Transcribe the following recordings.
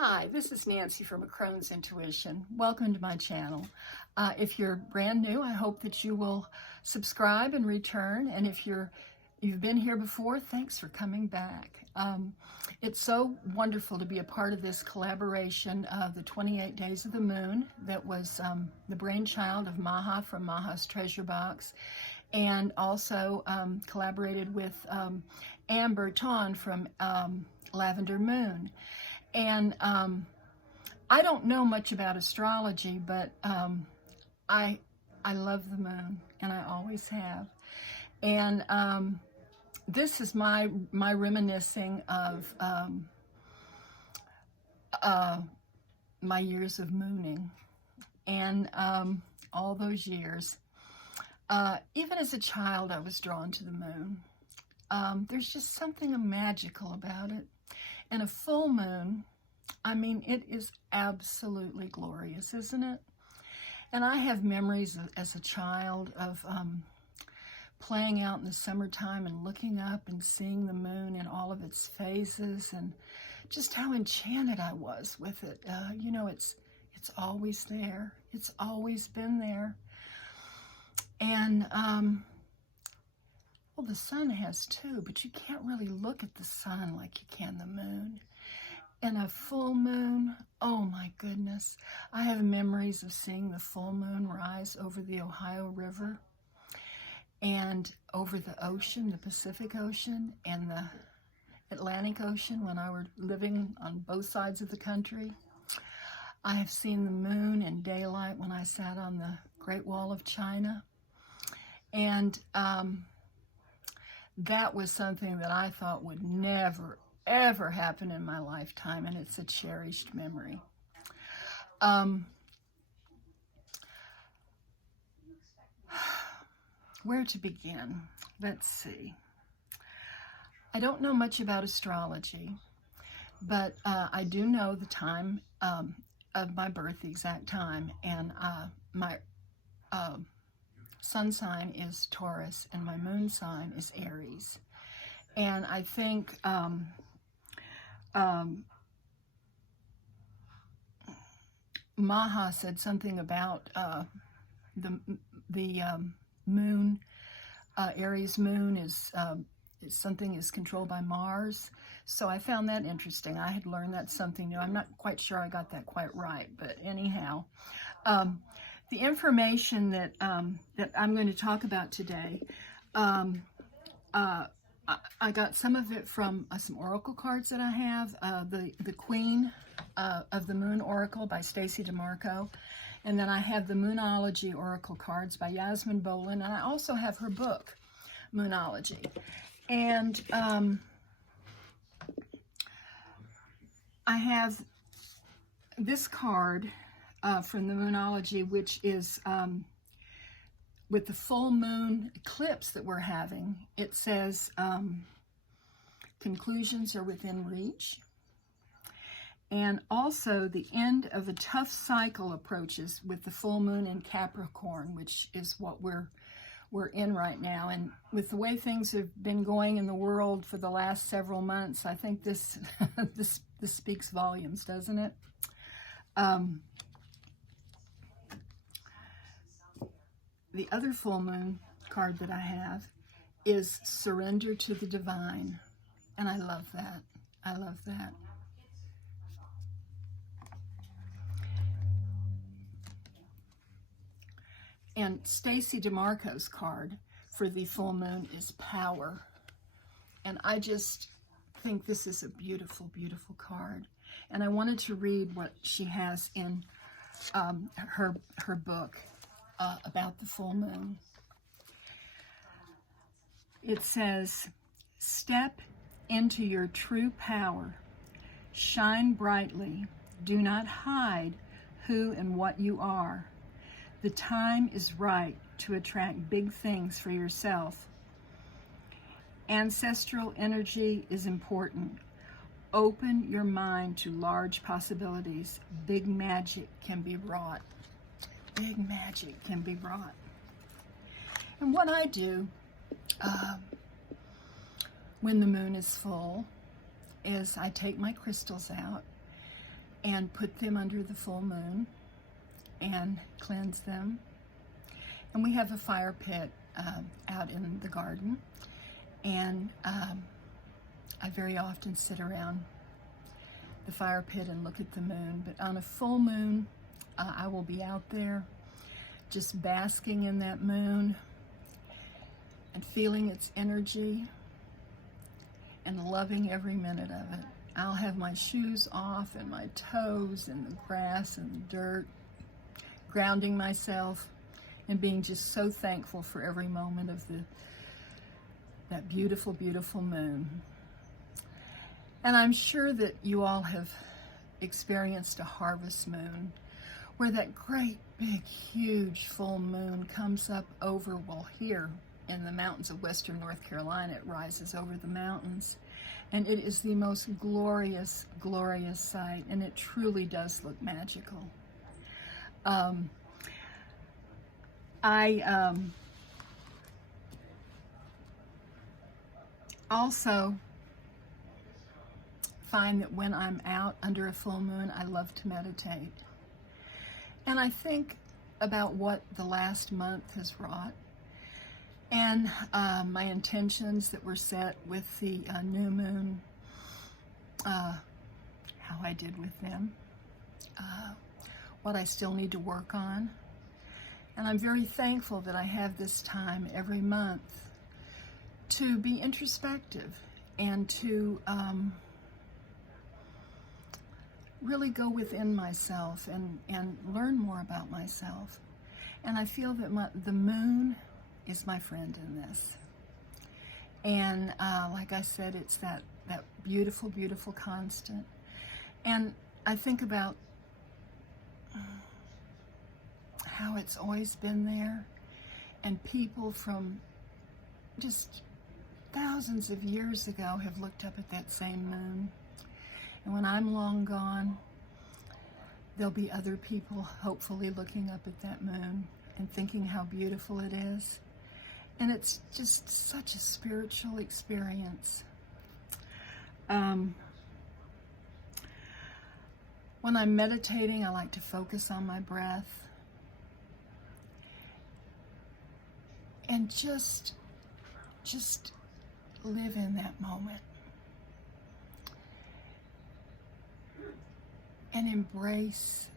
Hi, this is Nancy from A Crone's Intuition. Welcome to my channel. If you're brand new, I hope that you will subscribe and return. And if you've been here before, thanks for coming back. It's so wonderful to be a part of this collaboration of the 28 Days of the Moon that was the brainchild of Maha from Maha's Treasure Box, and also collaborated with Amber Ton from Lavender Moon. And I don't know much about astrology, but I love the moon, and I always have. And this is my reminiscing of my years of mooning, and all those years. Even as a child, I was drawn to the moon. There's just something magical about it. And a full moon, I mean, it is absolutely glorious, isn't it? And I have memories as a child of playing out in the summertime and looking up and seeing the moon in all of its phases, and just how enchanted I was with it. You know, it's always there. It's always been there. And well, the sun has too, but you can't really look at the sun like you can the moon. And a full moon, oh my goodness. I have memories of seeing the full moon rise over the Ohio River and over the ocean, the Pacific Ocean and the Atlantic Ocean when I were living on both sides of the country. I have seen the moon in daylight when I sat on the Great Wall of China. And that was something that I thought would never, ever happen in my lifetime, and it's a cherished memory. Where to begin? Let's see. I don't know much about astrology, but I do know the time of my birth, the exact time, and my sun sign is Taurus and my moon sign is Aries. And I think Maha said something about the moon, Aries moon is something is controlled by Mars. So I found that interesting. I had learned that something new. I'm not quite sure I got that quite right, but anyhow. The information that that I'm going to talk about today, I got some of it from some oracle cards that I have. The Queen of the Moon Oracle by Stacy Demarco, and then I have the Moonology Oracle cards by Yasmin Bolin, and I also have her book, Moonology. And I have this card from the Moonology, which is with the full moon eclipse that we're having. It says conclusions are within reach, and also the end of a tough cycle approaches with the full moon in Capricorn, which is what we're in right now. And with the way things have been going in the world for the last several months, I think this this speaks volumes, doesn't it? The other full moon card that I have is Surrender to the Divine. And I love that. I love that. And Stacy Demarco's card for the full moon is Power. And I just think this is a beautiful, beautiful card. And I wanted to read what she has in her book about the full moon. It says, step into your true power. Shine brightly. Do not hide who and what you are. The time is right to attract big things for yourself. Ancestral energy is important. Open your mind to large possibilities. Big magic can be wrought. Big magic can be wrought. And what I do when the moon is full is I take my crystals out and put them under the full moon and cleanse them. And we have a fire pit out in the garden, and I very often sit around the fire pit and look at the moon. But on a full moon, I will be out there just basking in that moon and feeling its energy and loving every minute of it. I'll have my shoes off and my toes in the grass and the dirt, grounding myself and being just so thankful for every moment of that beautiful, beautiful moon. And I'm sure that you all have experienced a harvest moon, where that great, big, huge full moon comes up over, well, here in the mountains of western North Carolina, it rises over the mountains. And it is the most glorious, glorious sight, and it truly does look magical. I also find that when I'm out under a full moon, I love to meditate. And I think about what the last month has wrought, and my intentions that were set with the new moon, how I did with them, what I still need to work on. And I'm very thankful that I have this time every month to be introspective and to really go within myself and learn more about myself. And I feel that the moon is my friend in this. And like I said, it's that beautiful, beautiful constant. And I think about how it's always been there, and people from just thousands of years ago have looked up at that same moon. And when I'm long gone, there'll be other people hopefully looking up at that moon and thinking how beautiful it is. And it's just such a spiritual experience. When I'm meditating, I like to focus on my breath and just live in that moment and embrace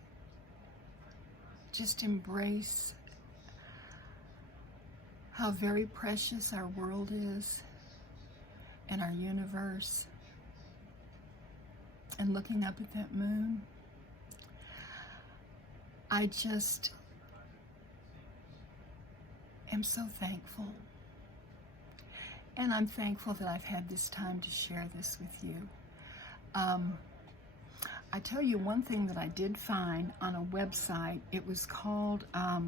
how very precious our world is and our universe. And looking up at that moon, I just am so thankful. And I'm thankful that I've had this time to share this with you. I tell you one thing that I did find on a website. It was called, let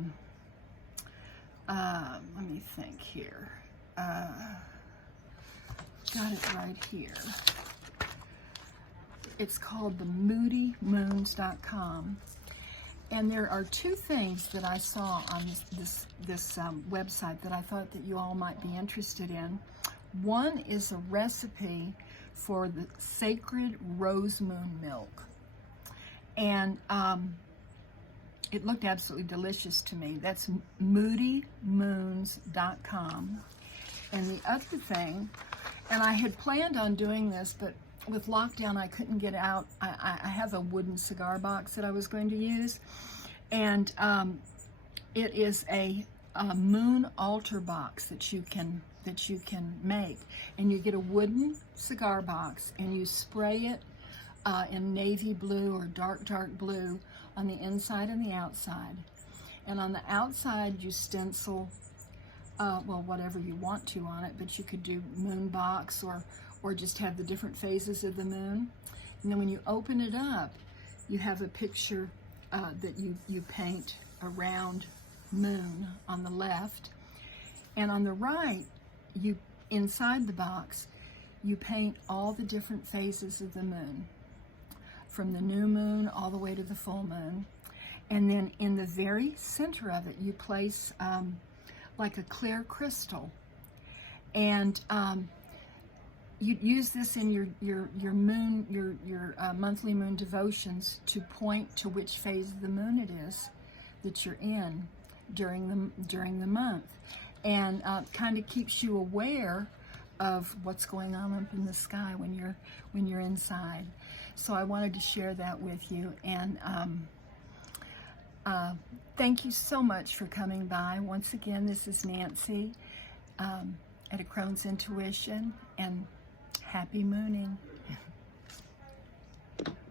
me think here. Got it right here. It's called the moodymoons.com. And there are two things that I saw on this website that I thought that you all might be interested in. One is a recipe for the sacred rose moon milk. And it looked absolutely delicious to me. That's moodymoons.com. And the other thing, and I had planned on doing this, but with lockdown I couldn't get out. I have a wooden cigar box that I was going to use, and it is a moon altar box that you can make. And you get a wooden cigar box and you spray it in navy blue or dark blue on the inside and the outside. And on the outside you stencil well, whatever you want to on it, but you could do moon box or just have the different phases of the moon. And then when you open it up, you have a picture that you paint a round moon on the left. And on the right, inside the box, you paint all the different phases of the moon, from the new moon all the way to the full moon. And then in the very center of it, you place like a clear crystal. And you use this in your monthly moon devotions to point to which phase of the moon it is that you're in during the month, and kind of keeps you aware of what's going on up in the sky when you're inside. So I wanted to share that with you, and thank you so much for coming by. Once again, this is Nancy at A Crone's Intuition, and happy mooning.